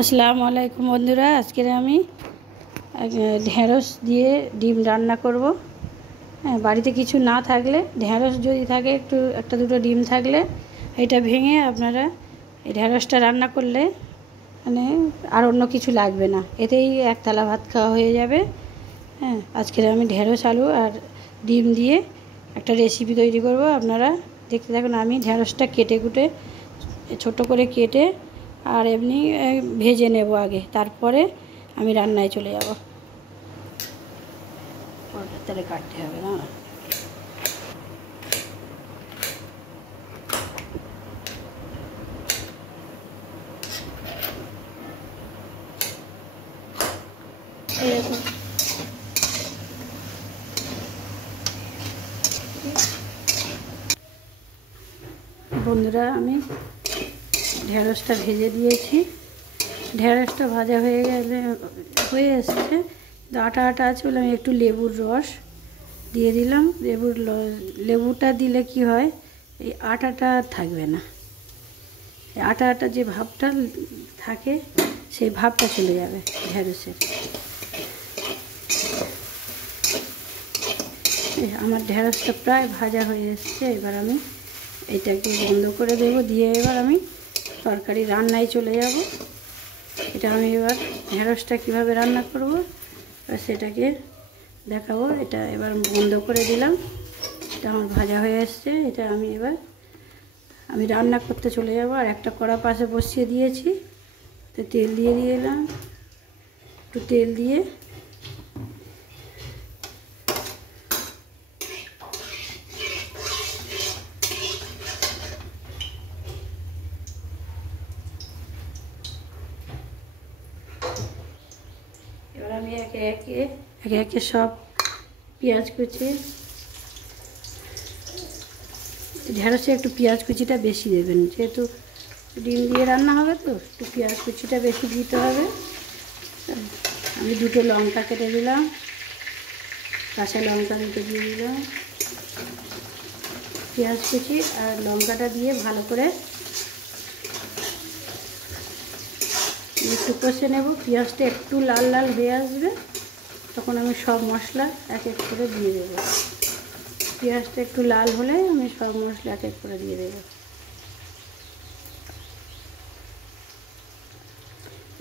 আসসালামু আলাইকুম বন্ধুরা, আজকে আমি ঢেঁড়স দিয়ে ডিম রান্না করব। হ্যাঁ, বাড়িতে কিছু না থাকলে ঢেঁড়স যদি থাকে একটা দুটো ডিম থাকলে এটা ভেঙে আপনারা এই ঢেঁড়সটা রান্না করলে মানে আর অন্য কিছু লাগবে না, এতেই এক থালা ভাত খাওয়া হয়ে যাবে। হ্যাঁ, আজকে আমি ঢেঁড়স আলু আর ডিম দিয়ে একটা রেসিপি তৈরি করব। আপনারা দেখতে থাকুন। আমি ঢেঁড়সটা কেটে কুটে ছোট করে কেটে আর এমনি ভেজে নেব আগে, তারপরে আমি রান্নায় চলে যাব। তাহলে কাটতে হবে না। বন্ধুরা, আমি ঢেঁড়সটা ভেজে দিয়েছি। ঢেঁড়সটা ভাজা হয়ে এসছে, আটা আটা আছে বলে আমি একটু লেবুর রস দিয়ে দিলাম। লেবুটা দিলে কি হয়, এই আটাটা থাকবে না, এই আটা আটা যে ভাবটা থাকে সেই ভাবটা চলে যাবে ঢেঁড়সের। আমার ঢেঁড়সটা প্রায় ভাজা হয়ে এসছে। এবার আমি এটাকে বন্ধ করে দেবো, দিয়ে এবার আমি তরকারি রান্নায় চলে যাব। এটা আমি এবার ঢেঁড়সটা কীভাবে রান্না করব সেটাকে দেখাবো। এটা এবার বন্ধ করে দিলাম, এটা আমার ভাজা হয়ে এসছে। এটা আমি রান্না করতে চলে যাব। আর একটা কড়া পাশে বসিয়ে দিয়েছি, তো তেল দিয়ে দিলাম। একটু তেল দিয়ে এবার আমি একে একে সব পেঁয়াজ কুচি, ঢেঁড়সে একটু পেঁয়াজ কুচিটা বেশি দেবেন, যেহেতু ডিম দিয়ে রান্না হবে, তো একটু পেঁয়াজ কুচিটা বেশি দিতে হবে। আমি দুটো লঙ্কা কেটে দিলাম, কাঁচা লঙ্কা দুটো দিয়ে দিলাম। পেঁয়াজ কুচি আর লঙ্কাটা দিয়ে ভালো করে একটু কষে নেব। পেঁয়াজটা একটু লাল লাল হয়ে আসবে, তখন আমি সব মশলা এক এক করে দিয়ে দেব। পেঁয়াজটা একটু লাল হলে আমি সব মশলা এক এক করে দিয়ে দেব।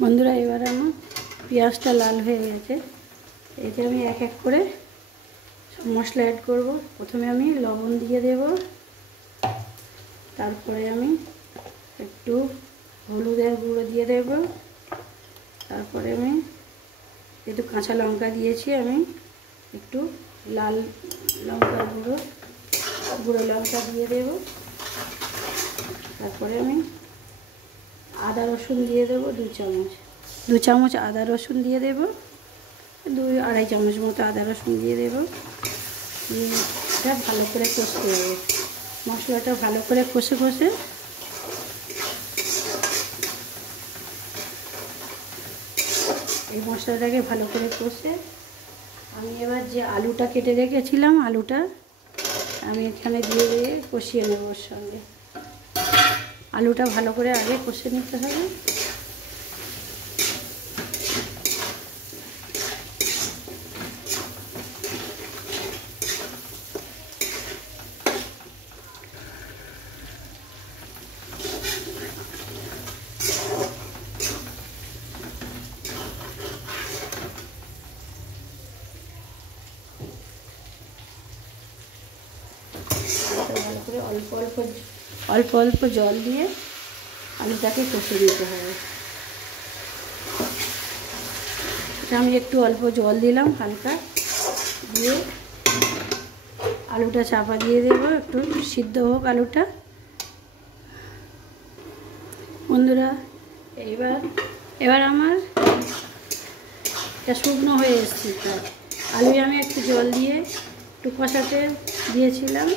বন্ধুরা, এবার আমার পেঁয়াজটা লাল হয়ে গেছে। এতে আমি এক এক করে সব মশলা অ্যাড করব। প্রথমে আমি লবণ দিয়ে দেব, তারপরে আমি একটু হলুদের গুঁড়ো দিয়ে দেব, তারপরে আমি একটু কাঁচা লঙ্কা দিয়েছি, আমি একটু লাল লঙ্কার গুঁড়ো লঙ্কা দিয়ে দেব। তারপরে আমি আদা রসুন দিয়ে দেবো দু চামচ আদা রসুন দিয়ে দেব, 2-2.5 চামচ মতো আদা রসুন দিয়ে দেব। এটা ভালো করে কষতে হবে, মশলাটা ভালো করে কষে এই মশলাটাকে ভালো করে কষে আমি এবার যে আলুটা কেটে রেখেছিলাম, আলুটা আমি এখানে দিয়ে কষিয়ে নেব। ওর সঙ্গে আলুটা ভালো করে আগে কষে নিতে হবে। ভালো করে অল্প অল্প জল দিয়ে আলুটাকে কষে দিতে হবে। এটা আমি একটু অল্প জল দিলাম হালকা, দিয়ে আলুটা চাপা দিয়ে দেব, একটু সিদ্ধ হোক আলুটা। বন্ধুরা, এবার আমার এটা শুকনো হয়ে এসছে। আলু আমি একটু জল দিয়ে একটু কষাতে দিয়েছিলাম।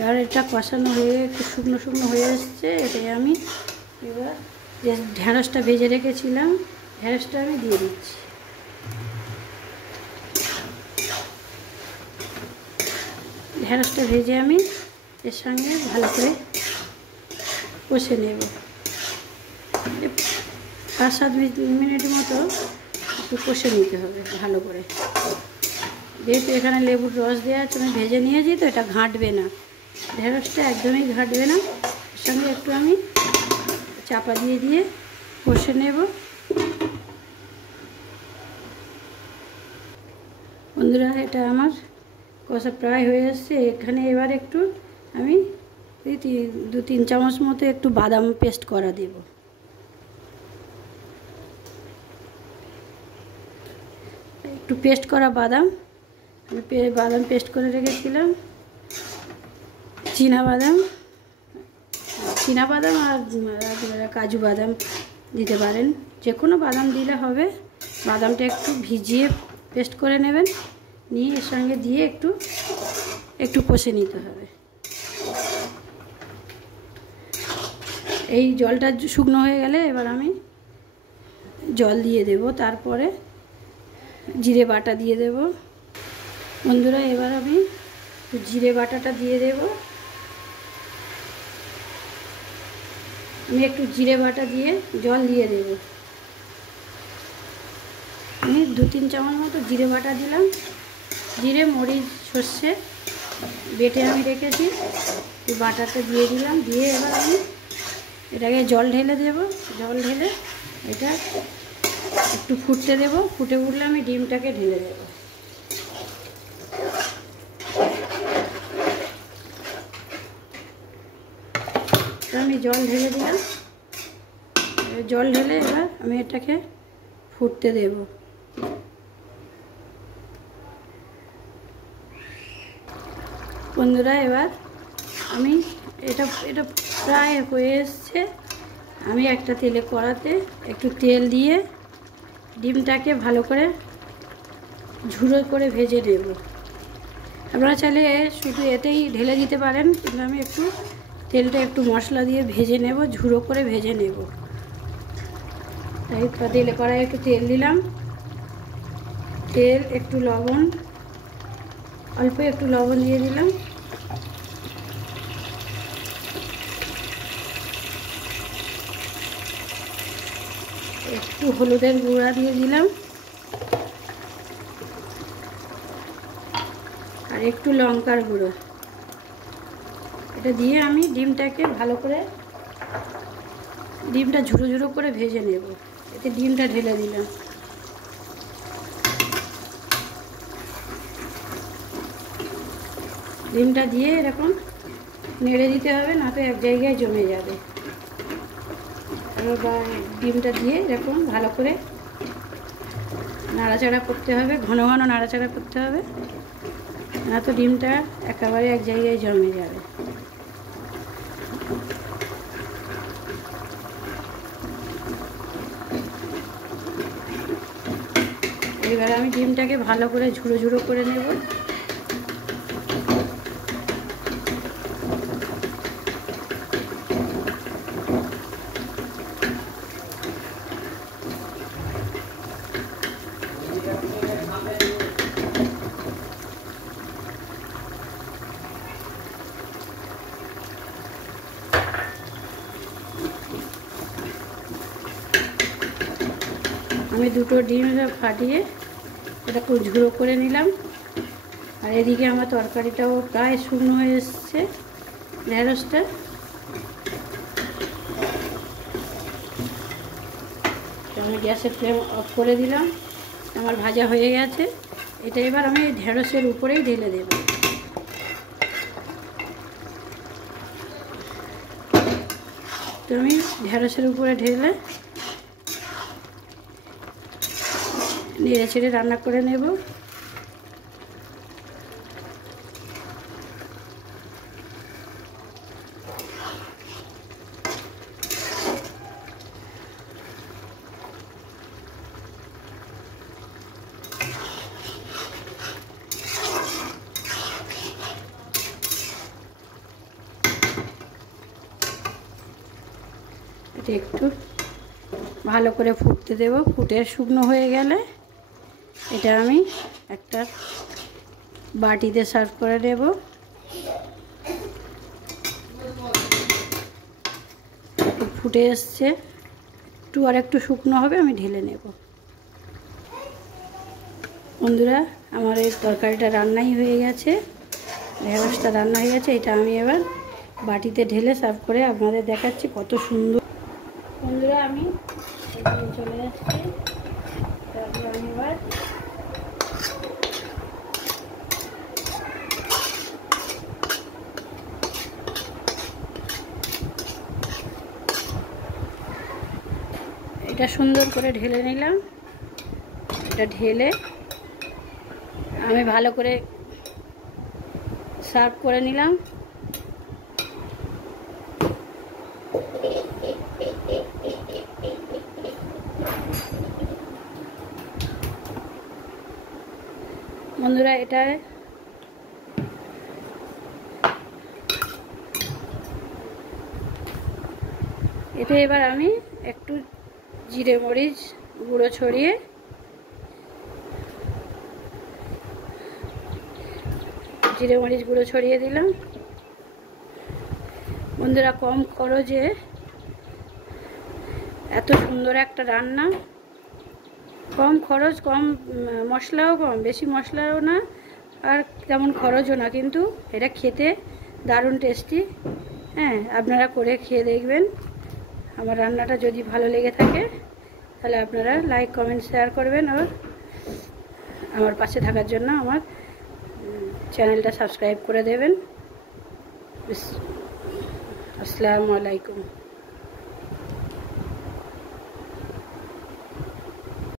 এবার এটা কষানো হয়ে একটু শুকনো হয়ে এসছে। এটাই আমি এবার যে ঢেঁড়সটা ভেজে রেখেছিলাম, ঢেঁড়সটা আমি দিয়ে দিচ্ছি। ঢেঁড়সটা ভেজে আমি এর সঙ্গে ভালো করে কষে নেব। 5-7 মিনিটের মতো একটু কষে নিতে হবে ভালো করে। যেহেতু এখানে লেবুর রস দেওয়া আছে, আমি ভেজে নিয়েছি তো এটা ঘাঁটবে না, ঢেঁড়সটা একদমই ঘাঁটবে না। এর সঙ্গে একটু আমি চাপা দিয়ে কষে নেব। বন্ধুরা, এটা আমার কষা প্রায় হয়ে এসছে। এখানে এবার একটু আমি 2-3 চামচ মতো একটু বাদাম পেস্ট করা দেব। একটু পেস্ট করা বাদাম, আমি বাদাম পেস্ট করে রেখেছিলাম। চীনাবাদাম আর কাজু বাদাম দিতে পারেন, যে কোনো বাদাম দিলে হবে। বাদামটা একটু ভিজিয়ে পেস্ট করে নেবেন, নিয়ে এর সঙ্গে দিয়ে একটু কষে নিতে হবে। এই জলটা শুকনো হয়ে গেলে এবার আমি জল দিয়ে দেব, তারপরে জিরে বাটা দিয়ে দেব। বন্ধুরা, এবার আমি জিরে বাটাটা দিয়ে দেব। আমি একটু জিরে বাটা দিয়ে জল দিয়ে দেব। আমি 2-3 চামচ মতো জিরে বাটা দিলাম। জিরে, মরিচ, সর্ষে বেটে আমি রেখেছি, এই বাটাটা দিয়ে দিলাম। দিয়ে এবার আমি এটাকে জল ঢেলে দেব। জল ঢেলে এটা একটু ফুটতে দেব। ফুটে উঠলে আমি ডিমটাকে ঢেলে দেব। আমি জল ঢেলে দিলাম। জল ঢেলে এবার আমি এটাকে ফুটতে দেব। বন্ধুরা, এবার আমি এটা প্রায় হয়ে এসছে। আমি একটা কড়াতে একটু তেল দিয়ে ডিমটাকে ভালো করে ঝুড়ো করে ভেজে নেব। আপনারা চাইলে শুধু এতেই ঢেলে দিতে পারেন, কিন্তু আমি তেলটা একটু মশলা দিয়ে ভেজে নেব, ঝুড়ো করে ভেজে নেব। তাই কড়াই একটু তেল দিলাম। তেল, একটু লবণ, অল্প একটু লবণ দিয়ে দিলাম। একটু হলুদের গুঁড়া দিয়ে দিলাম, আর একটু লঙ্কার গুঁড়ো। এটা দিয়ে আমি ডিমটাকে ভালো করে, ডিমটা ঝুড়ো ঝুড়ো করে ভেজে নেব। এতে ডিমটা ঢেলে দিলাম। ডিমটা দিয়ে এরকম নেড়ে দিতে হবে, না তো এক জায়গায় জমে যাবে। এবার ডিমটা দিয়ে এরকম ভালো করে নাড়াচাড়া করতে হবে, ঘন ঘন নাড়াচাড়া করতে হবে, না তো ডিমটা একেবারে এক জায়গায় জমে যাবে। এবার আমি ডিমটাকে ভালো করে ঝুড়ো ঝুড়ো করে নেব। আমি 2টো ডিম ফাটিয়ে এটা খুব ঝুড়ো করে নিলাম। আর এদিকে আমার তরকারিটাও প্রায় শুকনো হয়ে এসছে, ঢেঁড়সটা। আমি গ্যাসের ফ্লেম অফ করে দিলাম। আমার ভাজা হয়ে গেছে। এটা এবার আমি ঢেঁড়সের উপরেই ঢেলে দেব। তো আমি ঢেঁড়সের উপরে ঢেলে নেড়ে ছেড়ে রান্না করে নেব। এটা একটু ভালো করে ফুটতে দেব। ফুটে শুকনো হয়ে গেলে এটা আমি একটা বাটিতে সার্ভ করে নেব। ফুটে এসছে, আর একটু শুকনো হবে, আমি ঢেলে নেব। বন্ধুরা, আমার এই তরকারিটা রান্নাই হয়ে গেছে, ঢেঁড়সটা রান্না হয়ে গেছে। এটা আমি এবার বাটিতে ঢেলে সার্ভ করে আপনাদের দেখাচ্ছি কত সুন্দর। বন্ধুরা, আমি চলে যাচ্ছি। তারপর আমি এবার এটা সুন্দর করে ঢেলে নিলাম। এটা ঢেলে আমি ভালো করে সার্ভ করে নিলাম। বন্ধুরা, এতে এবার আমি একটু জিরে মরিচ গুঁড়ো ছড়িয়ে দিলাম। বন্ধুরা, কম খরচে এত সুন্দর একটা রান্না, কম খরচ, কম মশলাও কম, বেশি মশলাও না, আর তেমন খরচও না, কিন্তু এটা খেতে দারুণ টেস্টি। হ্যাঁ, আপনারা করে খেয়ে দেখবেন। আমার রান্নাটা যদি ভালো লেগে থাকে তাহলে আপনারা লাইক, কমেন্ট, শেয়ার করবেন, আর আমার পাশে থাকার জন্য আমার চ্যানেলটা সাবস্ক্রাইব করে দেবেন। আসসালামু আলাইকুম।